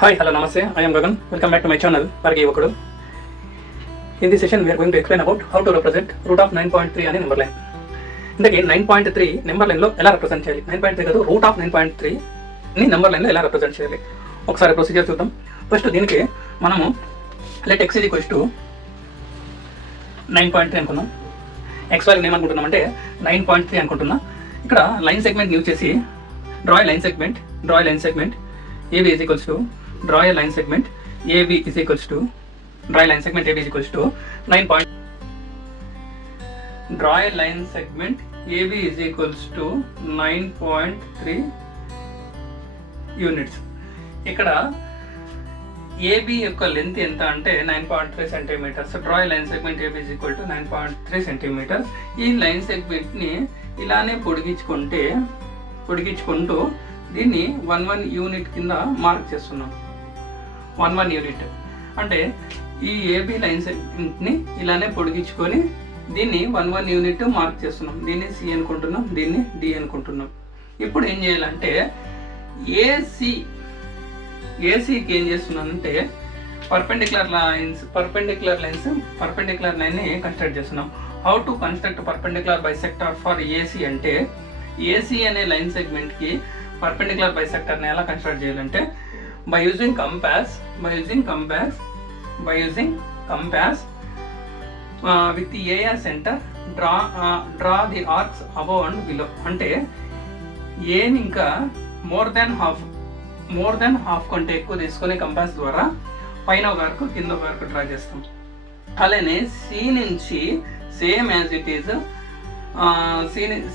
Hi, hello, namaste. I am Gagan. Welcome back to my channel, Pargi Vakadu. In this session, we are going to explain about how to represent root of 9.3 అనే number line. ఇంతకీ 9.3 number లైన్లో ఎలా represent చేయాలి? 9.3 కాదు, root of 9.3 ని number లైన్లో ఎలా represent చేయాలి? ఒకసారి ప్రొసీజర్ చూద్దాం. ఫస్ట్ దీనికి మనము లెట్ x ఈక్వల్స్ టు 9.3 అనుకున్నాం. x వాల్యూ ఏమనుకుంటున్నాం అంటే 9.3 అనుకుంటున్నా. ఇక్కడ లైన్ సెగ్మెంట్ యూజ్ చేసి draw line segment AB is equals to draw a line segment AB is equals to draw a line segment AB is equals to 9. Draw a line segment AB is equals to 9.3 units. ఇక్కడ AB యొక్క length ఎంత అంటే 9.3 centimetres. Draw line segment AB is equal to 9.3 centimetres. ఈ line సెగ్మెంట్ని ఇలానే పొడిగించుకుంటూ దీన్ని 1 unit కింద మార్క్ చేస్తున్నాం. 1 యూనిట్ అంటే ఈ ఏబీ లైన్ సెగ్మెంట్ని ఇలానే పొడిగించుకొని దీన్ని 1 యూనిట్ మార్క్ చేస్తున్నాం. దీన్ని సి అనుకుంటున్నాం, దీన్ని డి అనుకుంటున్నాం. ఇప్పుడు ఏం చేయాలంటే ఏసీకి ఏం చేస్తున్నానంటే పర్పెండిక్యులర్ లైన్ని కన్స్ట్రక్ట్ చేస్తున్నాం. How to construct perpendicular bisector for AC అంటే ఏసీ అనే లైన్ సెగ్మెంట్కి పర్పెండిక్యులర్ బైసెక్టర్ని ఎలా కన్స్ట్రక్ట్ చేయాలంటే by using compass with a as centre draw the arcs above and below. అంటే ఏని ఇంకా మోర్ దెన్ హాఫ్ కంటే ఎక్కువ తీసుకొని కంపాస్ ద్వారా పైన ఒక ఆర్క్ కింద ఒక ఆర్క్ డ్రా చేస్తాం. అలానే సి నుంచి సేమ్ యాజ్ ఇట్ ఈజ్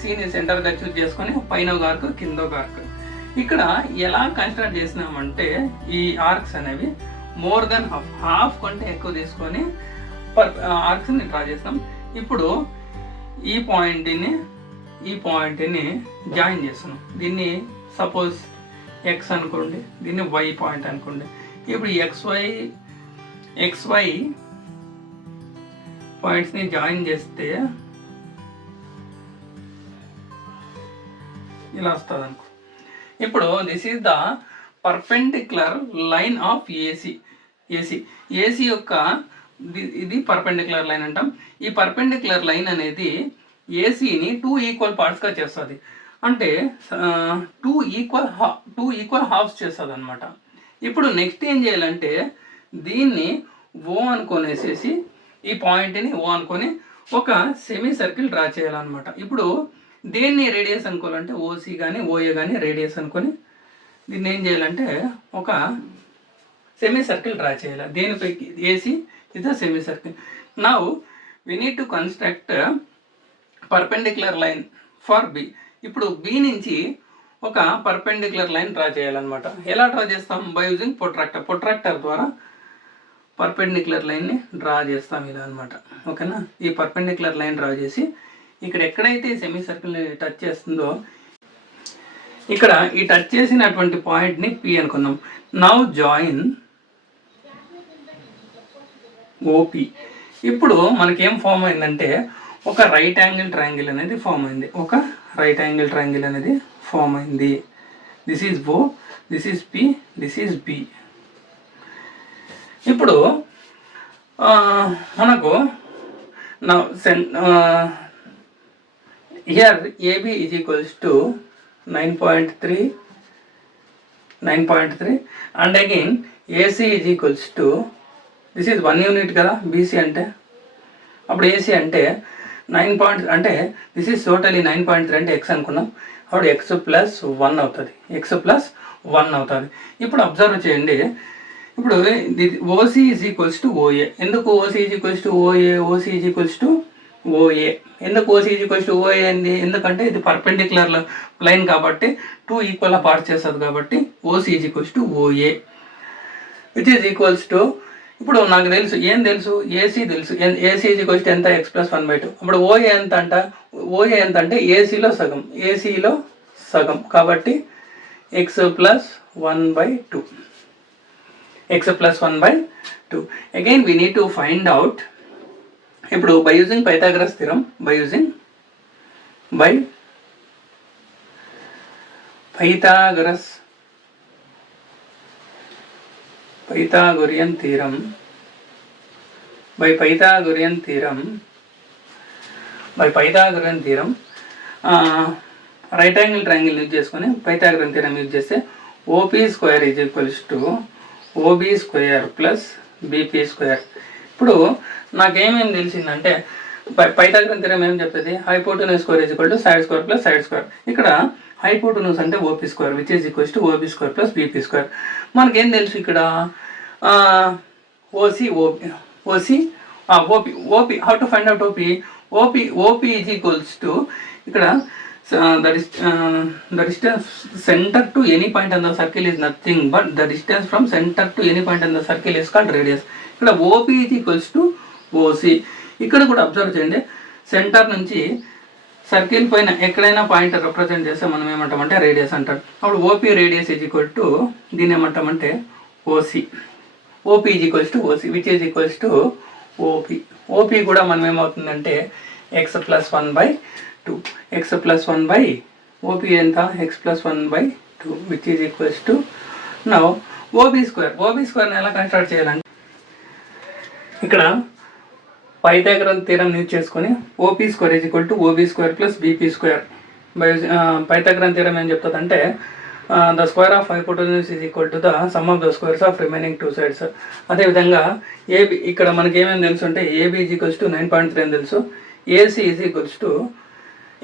సీని సెంటర్గా చూజ్ చేసుకొని పైన ఒక ఆర్క్ కింద ఒక ఆర్క్. ఇక్కడ ఎలా కన్స్ట్రక్ట్ చేసినామంటే ఈ ఆర్క్స్ అనేవి మోర్ దెన్ హాఫ్ కంటే ఎక్కువ తీసుకొని ఆర్క్స్ని డ్రా చేస్తాం. ఇప్పుడు ఈ పాయింట్ని జాయిన్ చేస్తున్నాం. దీన్ని సపోజ్ ఎక్స్ అనుకోండి, దీన్ని వై పాయింట్ అనుకోండి. ఇప్పుడు ఎక్స్వై పాయింట్స్ని జాయిన్ చేస్తే ఇలా వస్తుంది అనుకో. ఇప్పుడు this is the perpendicular line of AC యొక్క ఇది పర్పెండిక్యులర్ లైన్ అంటాం. ఈ పర్పెండిక్యులర్ లైన్ అనేది ఏసీని 2 ఈక్వల్ పార్ట్స్గా చేస్తుంది. అంటే 2 ఈక్వల్ హాఫ్స్ చేస్తుంది అనమాట. ఇప్పుడు నెక్స్ట్ ఏం చేయాలంటే దీన్ని ఓ అనుకొనేసేసి ఈ పాయింట్ని ఓ అనుకొని ఒక సెమీ సర్కిల్ డ్రా చేయాలన్నమాట. ఇప్పుడు దేన్ని రేడియస్ అనుకోవాలంటే ఓసీ కానీ ఓఏ కానీ రేడియస్ అనుకొని దీన్ని ఏం చేయాలంటే ఒక సెమీ సర్కిల్ డ్రా చేయాలి. దేనిపైకి AC is the semi circle. Now we need to construct perpendicular line for B. ఇప్పుడు బి నుంచి ఒక పర్పెండిక్యులర్ లైన్ డ్రా చేయాలన్నమాట. ఎలా డ్రా చేస్తాం? బై యూజింగ్ ప్రొట్రాక్టర్ ద్వారా పర్పెండిక్యులర్ లైన్ని డ్రా చేస్తాం ఇలా అనమాట. ఓకేనా? ఈ పర్పెండిక్యులర్ లైన్ డ్రా చేసి ఇక్కడ ఎక్కడైతే సెమీ సర్కిల్ని టచ్ చేస్తుందో ఇక్కడ ఈ టచ్ చేసినటువంటి పాయింట్ని పి అనుకుందాం. Now join OP. ఇప్పుడు మనకేం ఫామ్ అయిందంటే ఒక రైట్ యాంగిల్ ట్రయాంగిల్ అనేది ఫామ్ అయింది. This is O, this is P, this is B. ఇప్పుడు మనకు నా here AB is equals to 9.3 and again AC is equals to this is 1 unit కదా BC అంటే. అప్పుడు AC అంటే 9 అంటే this is totally 9.3 అంటే x అనుకున్నాం. అప్పుడు x ప్లస్ 1 అవుతుంది. ఇప్పుడు అబ్జర్వ్ చేయండి. ఇప్పుడు OC is equals to OA. ఎందుకు OC is equals to OA? OC is equals to OA. ఎందుకు ఓసీ ఈక్వల్స్ టు ఓఏ అండి? ఎందుకంటే ఇది పర్పెండిక్యులర్ లైన్ కాబట్టి 2 ఈక్వల్ పార్ట్ చేస్తుంది కాబట్టి OC equals to OA which is equals to, ఇప్పుడు నాకు తెలుసు ఏం తెలుసు, ఏసీ తెలుసు. ఏసీ ఈక్వల్స్ టు ఎంత? X plus 1/2. అప్పుడు ఓఏ ఎంత అంటే ఏసీలో సగం కాబట్టి x plus 1/2. Again we need to find out. ఇప్పుడు by using Pythagoras theorem, Pythagoras Pythagorean theorem by Pythagorean theorem right angle triangle use చేసుకొని పైథాగోరియన్ థీరం యూజ్ చేస్తే OP square is equals to OB square plus BP square. ఇప్పుడు నాకేమేమి తెలిసిందంటే Pythagorean theorem ఏం చెప్తుంది, hypotenuse square is equal to side square plus side square. ఇక్కడ hypotenuse అంటే OP square which is equals to OB square plus BP square. మనకేం తెలుసు ఇక్కడ OC how to find out OP is equals to ఇక్కడ the distance center to any point on the circle is nothing but the distance from center to any point on the circle is called radius. ఇక్కడ OP is equals to OC. ఇక్కడ కూడా observe చేయండి, centre నుంచి circle పైన ఎక్కడైనా point represent చేస్తే మనం ఏమంటామంటే రేడియస్ అంటాం. అప్పుడు OP radius is equal to దీన్ని ఏమంటామంటే OC. OP is equals to OC which is equals to OP. OP కూడా మనం ఏమవుతుందంటే x plus 1/2 x plus 1 OP ఎంత x plus 1/2 which is equals to now OB square. OB స్క్వేర్ని ఎలా construct చేయాలంటే ఇక్కడ పైథాగోరన్ థీరం యూజ్ చేసుకొని OP square is equal to OB square plus BP square. Pythagorean theorem ఏం చెప్తుందంటే the square of hypotenuse is equal to the sum of the squares of remaining 2 sides. అదేవిధంగా AB ఇక్కడ మనకి ఏమేమి తెలుసు అంటే AB is equals to 9.3 అని తెలుసు. AC is equals to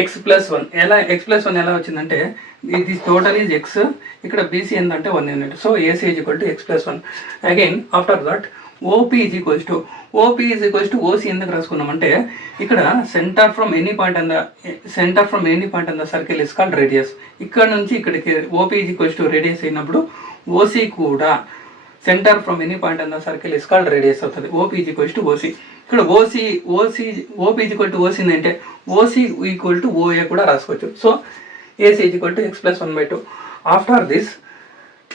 x plus 1. ఎలా ఎక్స్ ప్లస్ 1 ఎలా వచ్చిందంటే ఇది టోటల్ ఈజ్ ఎక్స్, ఇక్కడ బీసీ ఏంటంటే 1 unit. So AC is equal to x plus 1. Again after that OP is equals to OC ఎందుకు రాసుకున్నామంటే ఇక్కడ centre from any point on the circle is called radius. ఇక్కడ నుంచి ఇక్కడికి OP is equals to radius అయినప్పుడు OC కూడా centre from any point on the circle is called radius అవుతుంది. OP is equals to OC. ఇక్కడ OP is equal to OC అంటే OC equal to OA కూడా రాసుకోవచ్చు. So AC is equal to x plus 1/2. After this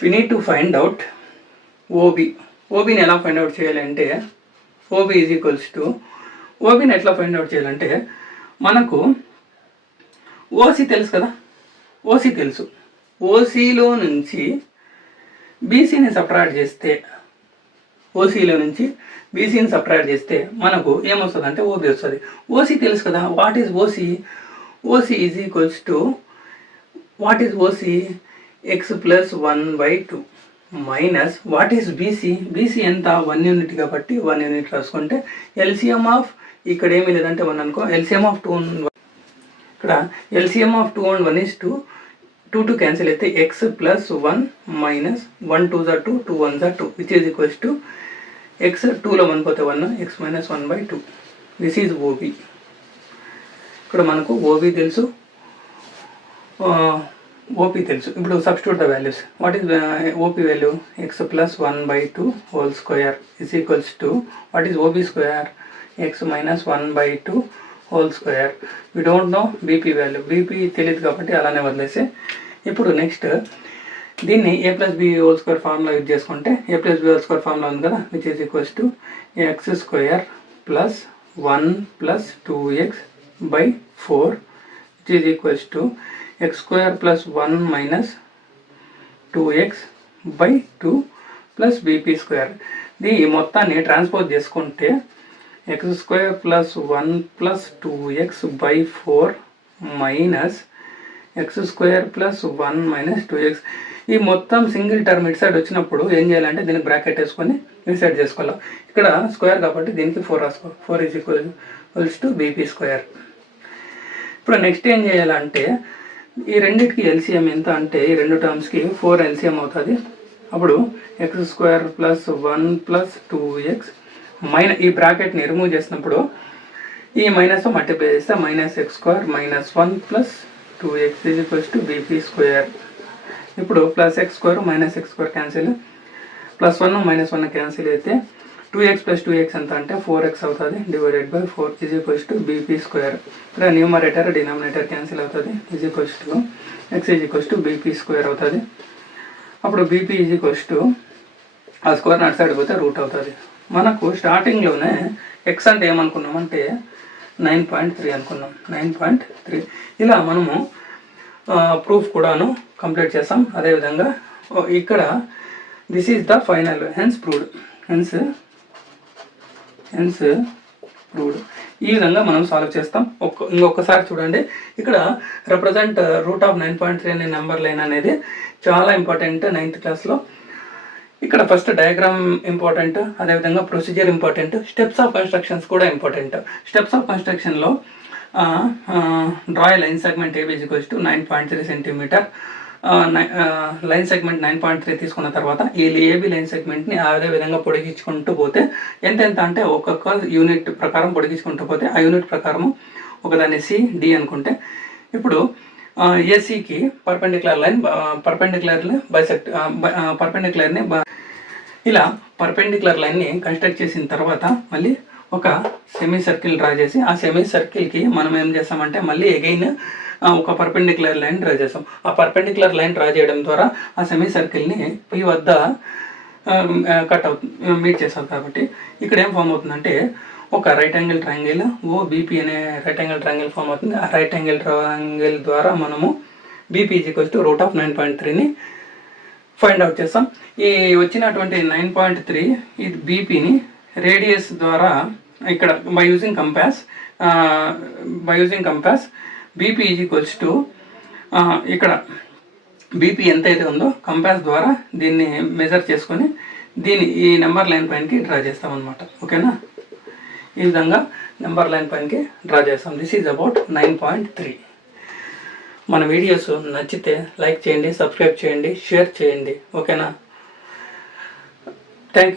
we need to find out ఓబీని ఎలా find out చేయాలంటే OB is equals to ఓబీని ఎట్లా find out చేయాలంటే మనకు ఓసీ తెలుసు కదా, ఓసీ తెలుసు. ఓసీలో నుంచి బీసీని సపరేట్ చేస్తే మనకు ఏమొస్తుంది అంటే ఓబీ వస్తుంది. ఓసీ తెలుసు కదా, what is OC? OC is equals to x plus 1/2 minus what is BC? BC ఎంత 1 యూనిట్ కాబట్టి 1 యూనిట్ రాసుకుంటే ఎల్సిఎం ఆఫ్ ఇక్కడ ఏమీ లేదంటే 1 అనుకో. ఎల్సిఎం ఆఫ్ 2 ఇక్కడ LCM of 2 and 1 is 2. 2 cancel అయితే x plus 1 minus 1 2s are 2 2 1s are 2 which is equals to x 2లో 1 పోతే 1 x minus 1/2. This is OB. ఇక్కడ మనకు ఓబీ తెలుసు, ఓపీ తెలుసు. ఇప్పుడు substitute the values. What is OP value? X plus 1/2 whole square is equals to what is OB square? X minus 1/2 whole square. We don't know BP value, BP తెలియదు కాబట్టి అలానే వదిలేసి ఇప్పుడు నెక్స్ట్ దీన్ని A plus B whole square formula use చేసుకుంటే A plus B whole square formula ఉంది కదా which is equals to x square plus 1 plus 2x/4 which is equals to x square plus 1 minus 2x/2 plus BP square. ఇది మొత్తాన్ని transpose చేసుకుంటే x square plus 1 plus 2x/4 minus x square plus 1 minus 2x. ఈ మొత్తం single term ఇటు side వచ్చినప్పుడు ఏం చేయాలంటే దీనికి బ్రాకెట్ వేసుకొని రీసెట్ చేసుకోవాలి. ఇక్కడ స్క్వేర్ కాబట్టి దీనికి 4 రాసుకో. 4 is equals to BP square. ఇప్పుడు నెక్స్ట్ ఏం చేయాలంటే ఈ రెండింటికి ఎల్సిఎం ఎంత అంటే ఈ రెండు టర్మ్స్కి 4 ఎల్సిఎం అవుతుంది. అప్పుడు X square plus 1 plus 2x ఈ బ్రాకెట్ని రిమూవ్ చేసినప్పుడు ఈ మైనస్ మల్టిప్లై చేస్తే minus x square minus 1 plus 2x is equals to BP square. ఇప్పుడు plus x square minus x square cancel, plus 1 minus 1 cancel అయితే 2x ప్లస్ 2x ఎంత అంటే 4x అవుతుంది divided by 4 is equals to BP square. ఇక్కడ numerator denominator cancel అవుతుంది is equals to x is equals to BP square అవుతుంది. అప్పుడు BP is equals to ఆ square అటు సైడ్ పోతే రూట్ అవుతుంది. మనకు స్టార్టింగ్లోనే ఎక్స్ అంటే ఏమనుకున్నామంటే 9.3 అనుకున్నాం. 9.3 ఇలా మనము ప్రూఫ్ కూడాను కంప్లీట్ చేస్తాం. అదేవిధంగా ఇక్కడ this is the final hence proved. Hence proved. ఈ విధంగా మనం సాల్వ్ చేస్తాం. ఇంకొకసారి చూడండి, ఇక్కడ రిప్రజెంట్ రూట్ ఆఫ్ 9.3 అనే నెంబర్ లైన్ అనేది చాలా ఇంపార్టెంట్ 9th క్లాస్లో. ఇక్కడ ఫస్ట్ డయాగ్రామ్ ఇంపార్టెంట్, అదేవిధంగా procedure important, steps of constructions కూడా ఇంపార్టెంట్. స్టెప్స్ ఆఫ్ కన్స్ట్రక్షన్లో draw line segment AB = 9.3 centimetre. Line segment 9.3 తీసుకున్న తర్వాత ఈ ఏబీ లైన్ సెగ్మెంట్ని అదే విధంగా పొడిగించుకుంటూ పోతే ఎంత అంటే ఒక్కొక్క యూనిట్ ప్రకారం పొడిగించుకుంటూ పోతే ఆ యూనిట్ ప్రకారము ఒకదాన్ని CD అనుకుంటే, ఇప్పుడు ఏసీకి పర్పెండిక్యులర్ లైన్ పర్పెండిక్యులర్ని ఇలా పర్పెండిక్యులర్ లైన్ని కన్స్ట్రక్ట్ చేసిన తర్వాత మళ్ళీ ఒక సెమీ సర్కిల్ డ్రా చేసి ఆ సెమీ సర్కిల్కి మనం ఏం చేస్తామంటే మళ్ళీ అగైన్ ఒక పర్పెండిక్యులర్ లైన్ డ్రా చేస్తాం. ఆ పర్పెండిక్యులర్ లైన్ డ్రా చేయడం ద్వారా ఆ సెమీ సర్కిల్ని P వద్ద కట్ అవుతుంది, మీట్ చేస్తారు. కాబట్టి ఇక్కడ ఏం ఫామ్ అవుతుందంటే ఒక రైట్ యాంగిల్ ట్రయాంగిల్ OBP అనే రైట్ యాంగిల్ ట్రయాంగిల్ ఫామ్ అవుతుంది. ఆ రైట్ యాంగిల్ ట్రయాంగిల్ ద్వారా మనము BP = రూట్ ఆఫ్ 9.3ని ఫైండ్ అవుట్ చేస్తాం. ఈ వచ్చినటువంటి 9.3 ఇది బీపీని రేడియస్ ద్వారా ఇక్కడ బై యూజింగ్ కంపాస్ BP = ఇక్కడ BP ఎంతైతే ఉందో కంపాస్ ద్వారా దీన్ని మెజర్ చేసుకొని ఈ నెంబర్ లైన్ పైనకి డ్రా చేస్తాం అనమాట. ఓకేనా? ఈ విధంగా నెంబర్ లైన్ పైనకి డ్రా చేస్తాం. This is about 9.3. మన వీడియోస్ నచ్చితే లైక్ చేయండి, సబ్స్క్రైబ్ చేయండి, షేర్ చేయండి. ఓకేనా? Thank you.